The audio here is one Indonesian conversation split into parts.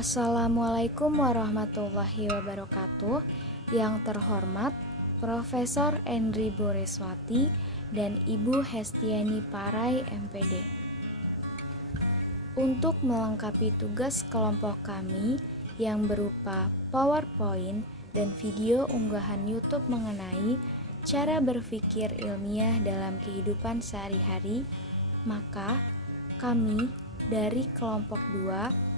Assalamualaikum warahmatullahi wabarakatuh. Yang terhormat Profesor Endri Boreswati dan Ibu Hestiani Parai MPD. Untuk melengkapi tugas kelompok kami yang berupa PowerPoint dan video unggahan YouTube mengenai cara berpikir ilmiah dalam kehidupan sehari-hari, maka kami dari kelompok 2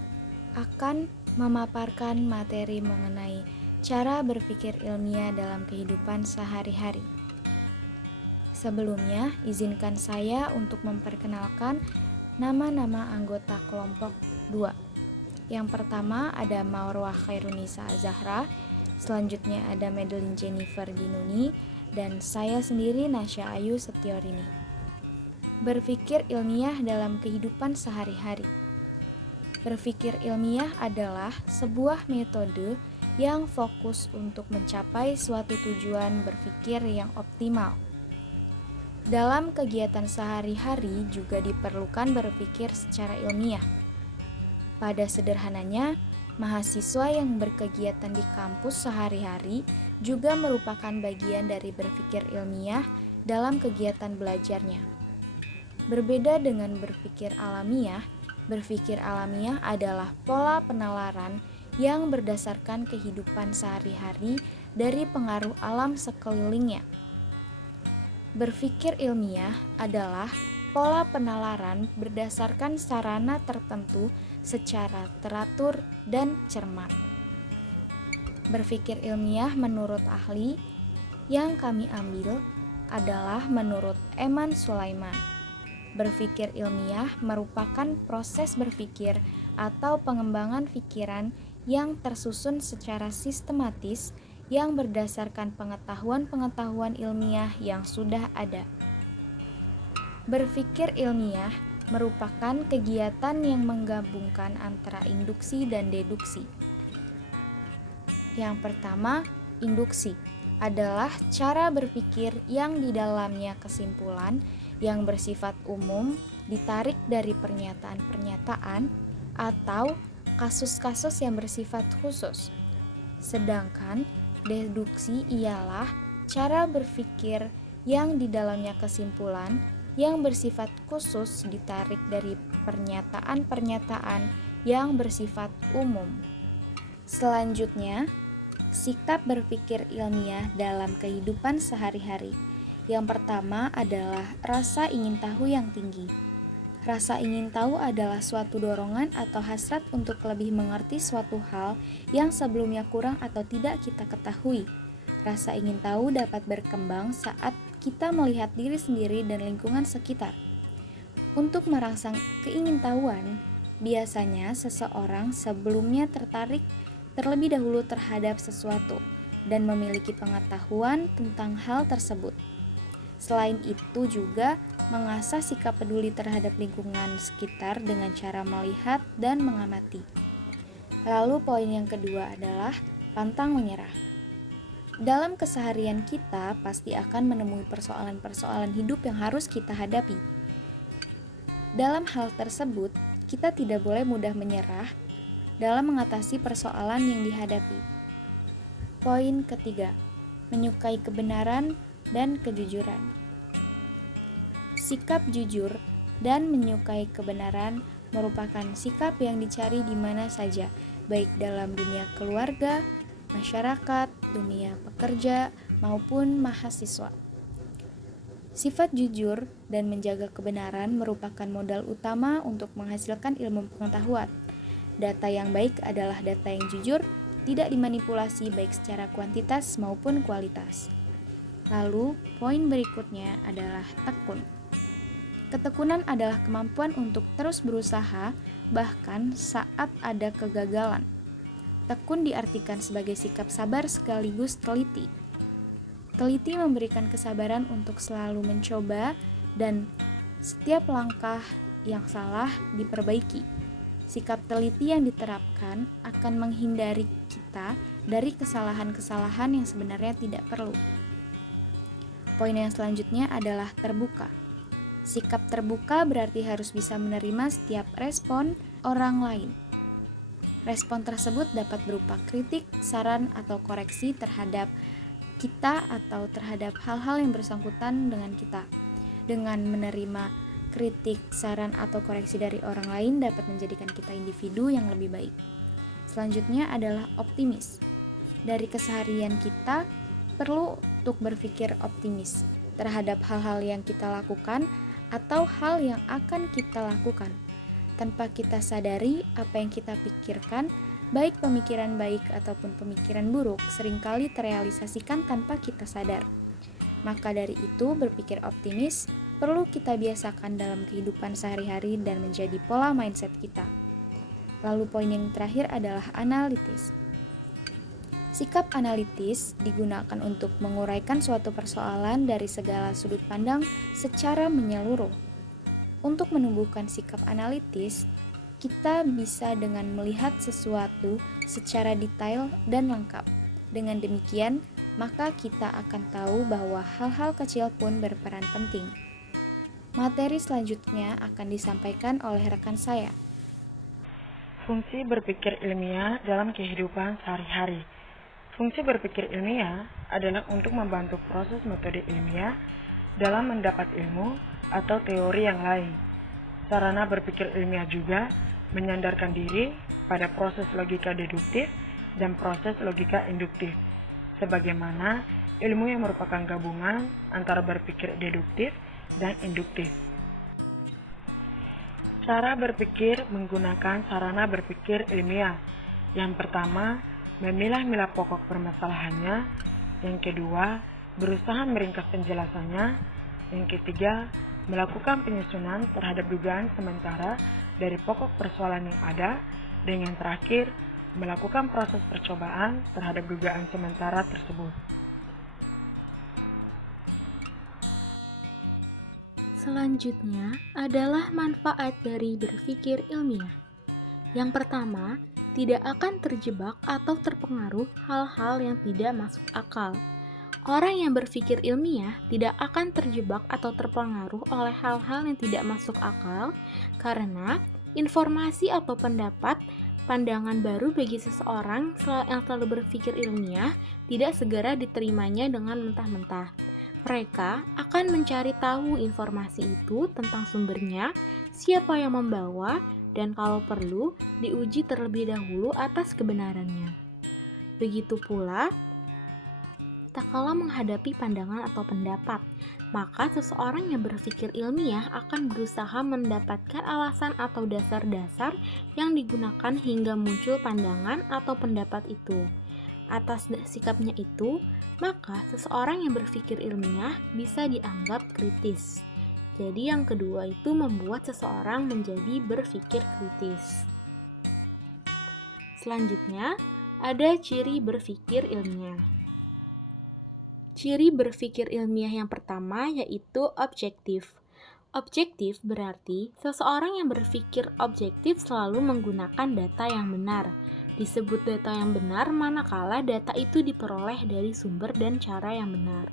akan memaparkan materi mengenai cara berpikir ilmiah dalam kehidupan sehari-hari. Sebelumnya, izinkan saya untuk memperkenalkan nama-nama anggota kelompok 2. Yang pertama ada Marwah Khairunisa Zahra, selanjutnya ada Madeline Jennifer Ginuni, dan saya sendiri Nasya Ayu Setiorini. Berpikir ilmiah dalam kehidupan sehari-hari. Berpikir ilmiah adalah sebuah metode yang fokus untuk mencapai suatu tujuan berpikir yang optimal. Dalam kegiatan sehari-hari juga diperlukan berpikir secara ilmiah. Pada sederhananya, mahasiswa yang berkegiatan di kampus sehari-hari juga merupakan bagian dari berpikir ilmiah dalam kegiatan belajarnya. Berbeda dengan berpikir alamiah adalah pola penalaran yang berdasarkan kehidupan sehari-hari dari pengaruh alam sekelilingnya. Berpikir ilmiah adalah pola penalaran berdasarkan sarana tertentu secara teratur dan cermat. Berpikir ilmiah menurut ahli yang kami ambil adalah menurut Eman Sulaiman. Berpikir ilmiah merupakan proses berpikir atau pengembangan pikiran yang tersusun secara sistematis yang berdasarkan pengetahuan-pengetahuan ilmiah yang sudah ada. Berpikir ilmiah merupakan kegiatan yang menggabungkan antara induksi dan deduksi. Yang pertama, induksi adalah cara berpikir yang di dalamnya kesimpulan yang bersifat umum ditarik dari pernyataan-pernyataan atau kasus-kasus yang bersifat khusus. Sedangkan deduksi ialah cara berpikir yang di dalamnya kesimpulan yang bersifat khusus ditarik dari pernyataan-pernyataan yang bersifat umum. Selanjutnya, sikap berpikir ilmiah dalam kehidupan sehari-hari. Yang pertama adalah rasa ingin tahu yang tinggi. Rasa ingin tahu adalah suatu dorongan atau hasrat untuk lebih mengerti suatu hal yang sebelumnya kurang atau tidak kita ketahui. Rasa ingin tahu dapat berkembang saat kita melihat diri sendiri dan lingkungan sekitar. Untuk merangsang keingintahuan, biasanya seseorang sebelumnya tertarik terlebih dahulu terhadap sesuatu dan memiliki pengetahuan tentang hal tersebut. Selain itu juga mengasah sikap peduli terhadap lingkungan sekitar dengan cara melihat dan mengamati. Lalu poin yang kedua adalah pantang menyerah. Dalam keseharian kita pasti akan menemui persoalan-persoalan hidup yang harus kita hadapi. Dalam hal tersebut, kita tidak boleh mudah menyerah dalam mengatasi persoalan yang dihadapi. Poin ketiga, menyukai kebenaran dan kejujuran. Sikap jujur dan menyukai kebenaran merupakan sikap yang dicari di mana saja, baik dalam dunia keluarga, masyarakat, dunia pekerja, maupun mahasiswa. Sifat jujur dan menjaga kebenaran merupakan modal utama untuk menghasilkan ilmu pengetahuan. Data yang baik adalah data yang jujur, tidak dimanipulasi baik secara kuantitas maupun kualitas. Lalu, poin berikutnya adalah tekun. Ketekunan adalah kemampuan untuk terus berusaha bahkan saat ada kegagalan. Tekun diartikan sebagai sikap sabar sekaligus teliti. Teliti memberikan kesabaran untuk selalu mencoba dan setiap langkah yang salah diperbaiki. Sikap teliti yang diterapkan akan menghindari kita dari kesalahan-kesalahan yang sebenarnya tidak perlu. Poin yang selanjutnya adalah terbuka. Sikap terbuka berarti harus bisa menerima setiap respon orang lain. Respon tersebut dapat berupa kritik, saran, atau koreksi terhadap kita atau terhadap hal-hal yang bersangkutan dengan kita. Dengan menerima kritik, saran, atau koreksi dari orang lain dapat menjadikan kita individu yang lebih baik. Selanjutnya adalah optimis. Dari keseharian kita perlu untuk berpikir optimis terhadap hal-hal yang kita lakukan atau hal yang akan kita lakukan. Tanpa kita sadari, apa yang kita pikirkan, baik pemikiran baik ataupun pemikiran buruk, seringkali terrealisasikan tanpa kita sadar. Maka dari itu, berpikir optimis perlu kita biasakan dalam kehidupan sehari-hari dan menjadi pola mindset kita. Lalu poin yang terakhir adalah analitis. Sikap analitis digunakan untuk menguraikan suatu persoalan dari segala sudut pandang secara menyeluruh. Untuk menumbuhkan sikap analitis, kita bisa dengan melihat sesuatu secara detail dan lengkap. Dengan demikian, maka kita akan tahu bahwa hal-hal kecil pun berperan penting. Materi selanjutnya akan disampaikan oleh rekan saya. Fungsi berpikir ilmiah dalam kehidupan sehari-hari. Fungsi berpikir ilmiah adalah untuk membantu proses metode ilmiah dalam mendapat ilmu atau teori yang lain. Sarana berpikir ilmiah juga menyandarkan diri pada proses logika deduktif dan proses logika induktif, sebagaimana ilmu yang merupakan gabungan antara berpikir deduktif dan induktif. Cara berpikir menggunakan sarana berpikir ilmiah. Yang pertama, memilah-milah pokok permasalahannya. Yang kedua, berusaha meringkas penjelasannya. Yang ketiga, melakukan penyusunan terhadap dugaan sementara dari pokok persoalan yang ada. Dan yang terakhir, melakukan proses percobaan terhadap dugaan sementara tersebut. Selanjutnya adalah manfaat dari berpikir ilmiah. Yang pertama, tidak akan terjebak atau terpengaruh hal-hal yang tidak masuk akal. Orang yang berpikir ilmiah tidak akan terjebak atau terpengaruh oleh hal-hal yang tidak masuk akal karena informasi atau pandangan baru bagi seseorang yang selalu berpikir ilmiah tidak segera diterimanya dengan mentah-mentah. Mereka akan mencari tahu informasi itu tentang sumbernya, siapa yang membawa, dan kalau perlu, diuji terlebih dahulu atas kebenarannya. Begitu pula, tak kalah menghadapi pandangan atau pendapat, maka seseorang yang berpikir ilmiah akan berusaha mendapatkan alasan atau dasar-dasar yang digunakan hingga muncul pandangan atau pendapat itu. Atas sikapnya itu, maka seseorang yang berpikir ilmiah bisa dianggap kritis. Jadi yang kedua itu membuat seseorang menjadi berpikir kritis. Selanjutnya, ada ciri berpikir ilmiah. Ciri berpikir ilmiah yang pertama yaitu objektif. Objektif berarti seseorang yang berpikir objektif selalu menggunakan data yang benar. Disebut data yang benar manakala data itu diperoleh dari sumber dan cara yang benar.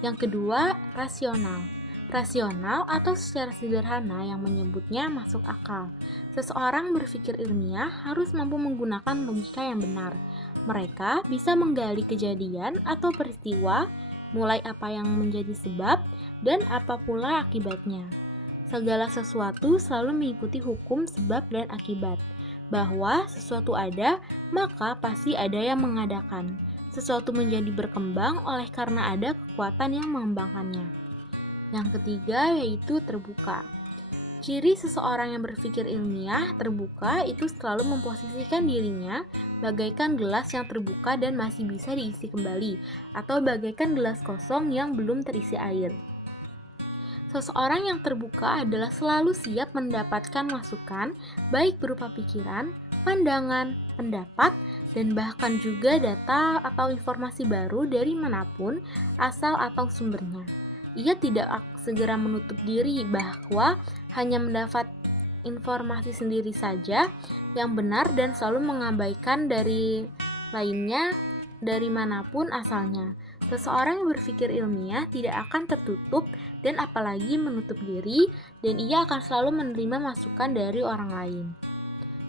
Yang kedua, rasional. Rasional atau secara sederhana yang menyebutnya masuk akal. Seseorang berpikir ilmiah harus mampu menggunakan logika yang benar. Mereka bisa menggali kejadian atau peristiwa, mulai apa yang menjadi sebab dan apa pula akibatnya. Segala sesuatu selalu mengikuti hukum sebab dan akibat. Bahwa sesuatu ada, maka pasti ada yang mengadakan. Sesuatu menjadi berkembang oleh karena ada kekuatan yang mengembangkannya. Yang ketiga yaitu terbuka. Ciri seseorang yang berpikir ilmiah terbuka itu selalu memposisikan dirinya bagaikan gelas yang terbuka dan masih bisa diisi kembali, atau bagaikan gelas kosong yang belum terisi air. Seseorang yang terbuka adalah selalu siap mendapatkan masukan, baik berupa pikiran, pandangan, pendapat, dan bahkan juga data atau informasi baru dari manapun, asal atau sumbernya. Ia tidak segera menutup diri bahwa hanya mendapat informasi sendiri saja yang benar dan selalu mengabaikan dari lainnya dari manapun asalnya. Seseorang yang berpikir ilmiah tidak akan tertutup dan apalagi menutup diri, dan ia akan selalu menerima masukan dari orang lain.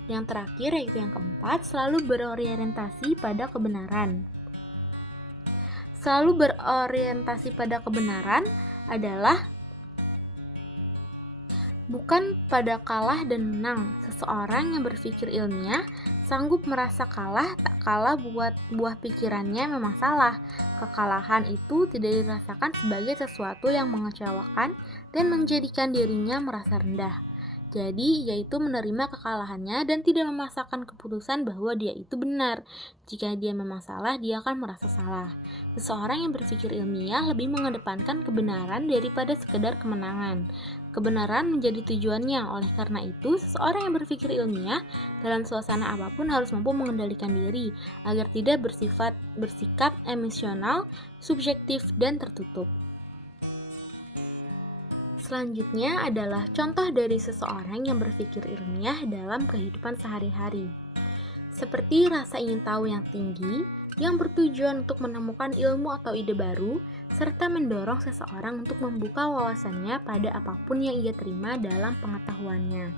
Yang terakhir, yaitu yang keempat, selalu berorientasi pada kebenaran. Selalu berorientasi pada kebenaran adalah bukan pada kalah dan menang. Seseorang yang berpikir ilmiah sanggup merasa kalah tak kalah buat buah pikirannya memang salah. Kekalahan itu tidak dirasakan sebagai sesuatu yang mengecewakan dan menjadikan dirinya merasa rendah. Jadi, yaitu menerima kekalahannya dan tidak memaksakan keputusan bahwa dia itu benar. Jika dia memang salah, dia akan merasa salah. Seseorang yang berpikir ilmiah lebih mengedepankan kebenaran daripada sekedar kemenangan. Kebenaran menjadi tujuannya, oleh karena itu, seseorang yang berpikir ilmiah dalam suasana apapun harus mampu mengendalikan diri agar tidak bersikap emosional, subjektif, dan tertutup. Selanjutnya adalah contoh dari seseorang yang berpikir ilmiah dalam kehidupan sehari-hari. Seperti rasa ingin tahu yang tinggi, yang bertujuan untuk menemukan ilmu atau ide baru, serta mendorong seseorang untuk membuka wawasannya pada apapun yang ia terima dalam pengetahuannya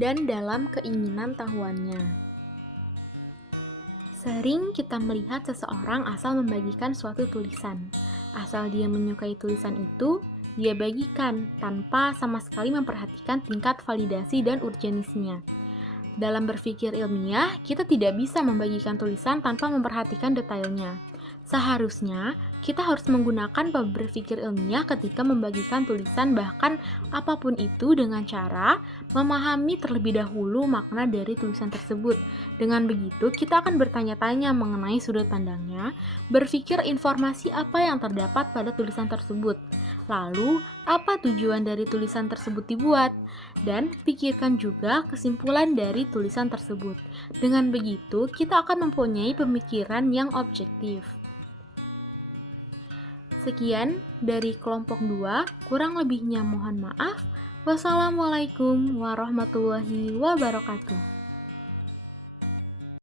dan dalam keinginan tahuannya. Sering kita melihat seseorang asal membagikan suatu tulisan. Asal dia menyukai tulisan itu, dia bagikan tanpa sama sekali memperhatikan tingkat validasi dan urgensinya. Dalam berpikir ilmiah, kita tidak bisa membagikan tulisan tanpa memperhatikan detailnya. Seharusnya, kita harus menggunakan berpikir ilmiah ketika membagikan tulisan bahkan apapun itu dengan cara memahami terlebih dahulu makna dari tulisan tersebut. Dengan begitu, kita akan bertanya-tanya mengenai sudut pandangnya, berpikir informasi apa yang terdapat pada tulisan tersebut. Lalu, apa tujuan dari tulisan tersebut dibuat? Dan pikirkan juga kesimpulan dari tulisan tersebut. Dengan begitu, kita akan mempunyai pemikiran yang objektif. Sekian dari kelompok 2, kurang lebihnya mohon maaf. Wassalamualaikum warahmatullahi wabarakatuh.